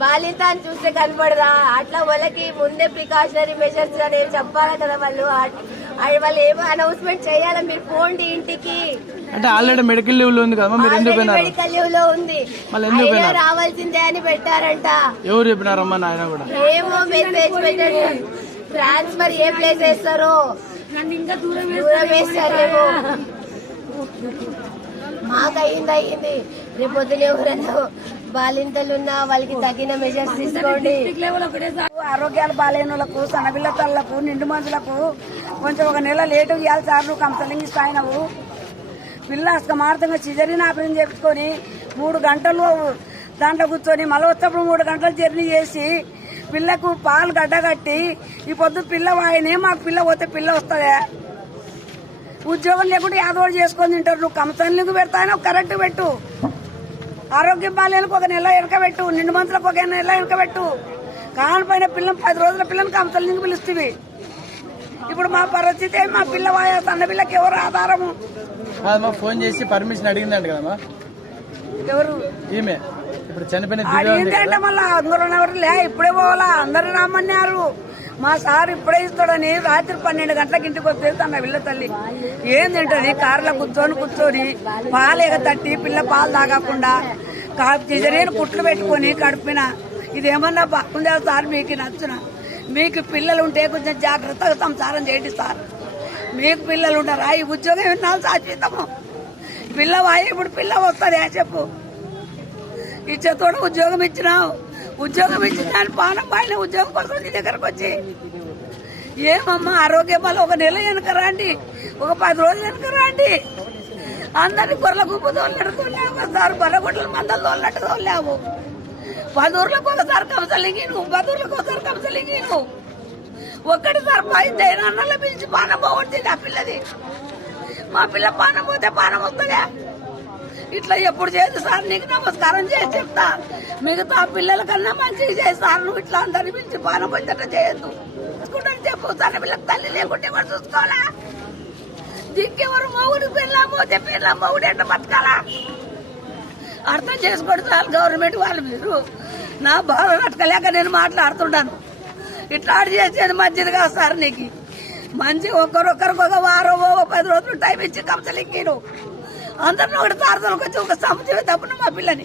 బాలింత అని చూస్తే కనపడదా? అట్లా వాళ్ళకి ముందే ప్రికాషనరీ మెజర్స్ అనేవి చెప్పాలి కదా. వాళ్ళు ఏమో అనౌన్స్మెంట్ చేయాలి. మీరు పోండి ఇంటికి అంటే ఆల్రెడీ మెడికల్ లీవ్ లో ఉంది కదా, మెడికల్ లీవ్ లో ఉంది, రావాల్సిందే అని పెట్టారంట. ఎవరు చెప్పినారమ్మా? నాయన కూడా ఏమో మెసేజ్ పెట్టండి. ట్రాన్స్ఫర్ ఏ ప్లేస్ వేస్తారో దూరం వేస్తారేమో. మాకు అయ్యింది. రేపు పొద్దున ఎవరైనా బాలింతలున్నా వాళ్ళకి తగిన మెజర్స్ తీసుకోండి. ఆరోగ్యాలు బాలేని వాళ్ళకు, సన్నపిల్ల తల్లకు, నిండు మనుషులకు కొంచెం ఒక నెల లేటు ఇవ్వాలి సార్. నువ్వు కౌన్సిలింగ్ ఇస్తాయినవు. పిల్ల అస్కమార్తంగా సిజరీన్ ఆపరేషన్ చేయించుకొని 3 గంటలు దాంట్లో కూర్చొని మళ్ళీ వచ్చేప్పుడు 3 గంటలు జర్నీ చేసి పిల్లకు పాలు గడ్డగట్టి ఈ పొద్దు పిల్ల వాయినే మాకు పిల్ల పోతే పిల్ల వస్తుందా? ఉద్యోగం లేకుండా యాదోడు చేసుకొని తింటారు. నువ్వు కౌన్సిలింగ్ పెడతానో కరెక్ట్ పెట్టు. ఆరోగ్యం బాగాలేనికి ఒక నెల వెనకబెట్టు. నిండు మంత్రులకు ఒక నెల వెనకబెట్టు. కానిపోయిన పిల్లని 10 రోజుల పిల్లని కౌన్సిలింగ్ పిలుస్తుంది. ఇప్పుడు మా పరిస్థితి మా పిల్ల అన్న పిల్లకి ఎవరు ఆధారము? ఫోన్ చేసి పర్మిషన్ అడిగిందంట కదమ్మా. ఎవరు ఈమె ఇప్పుడు చనిపోయిన అడిగిందంటే మళ్ళీ అందరూ ఎవరు లే, ఇప్పుడే పోవాలా, అందరు రామన్నారు. మా సార్ ఇప్పుడే ఇస్తాడని రాత్రి 12 గంటలకు ఇంటికి వచ్చేది అన్న పిల్ల తల్లి. ఏం తింటది? కార్లో కూర్చొని పాలు తట్టి పిల్ల పాలు తాగకుండా సిజరీన్ కుట్లు పెట్టుకుని కడుపున. ఇదేమన్నా బాగుందా సార్? మీకు నచ్చున? మీకు పిల్లలు ఉంటే కొంచెం జాగ్రత్తగా సంసారం చేయండి సార్. మీకు పిల్లలు ఉంటారా? ఈ ఉద్యోగం విన్నాను శాశ్వతము. పిల్ల వాయి ఇప్పుడు పిల్ల వస్తుంది చెప్పు. ఇచ్చేతోడు ఉద్యోగం ఇచ్చినావు. ఉద్యోగం ఇచ్చిన దాని పానం పైన ఉద్యోగం కోసం నీ దగ్గరకు వచ్చి ఏమమ్మా ఆరోగ్యం వల్ల ఒక నెల వెనక రండి, ఒక 10 రోజులు వెనక రండి. అందరినీ గొర్రెల గుంపు తోలినట్టు సార్, బర్రగొడ్ల మందలు తోలినట్టు తోలేవు. 10 ఊర్లకు ఒకసారి కౌన్సిలింగ్ నువ్వు, 10 ఊర్లకు ఒకసారి కౌన్సిలింగ్ నువ్వు. ఒక్కటిసారి 5 అన్నల పిలిచి పానం పోగొట్టింది ఆ పిల్లది. మా పిల్ల పానం పోతే పానం వస్తుందా? ఇట్లా ఎప్పుడు చేసి సార్ నీకు నమస్కారం చేసి చెప్తా. మిగతా పిల్లల కన్నా మంచిగా చేస్తారు. నువ్వు ఇట్లా అందరిని పిలిచి పానం పోయినట్టు చేయొద్దు. చూసుకుంటాను చెప్పు. తన పిల్లకి తల్లి లేకుంటే ఎవరు చూసుకోవాలా? దిక్కెవరు? మొగుడు పిల్లం పోతే పిల్లం మొగుడు ఎట్లా బతకాలా? అర్థం చేసుకోండి సార్ గవర్నమెంట్ వాళ్ళు. మీరు నా బాధ కట్టలేక నేను మాట్లాడుతున్నాను. ఇట్లా చేసేది మంచిది కాదు సార్. నీకు మంచి ఒకరొకరికి ఒక వారం 10 రోజులు టైం ఇచ్చి కౌన్సిలింగ్ అందరిని ఒకటి తారతలకు వచ్చి ఒక సంవత్సరం తప్పున మా పిల్లని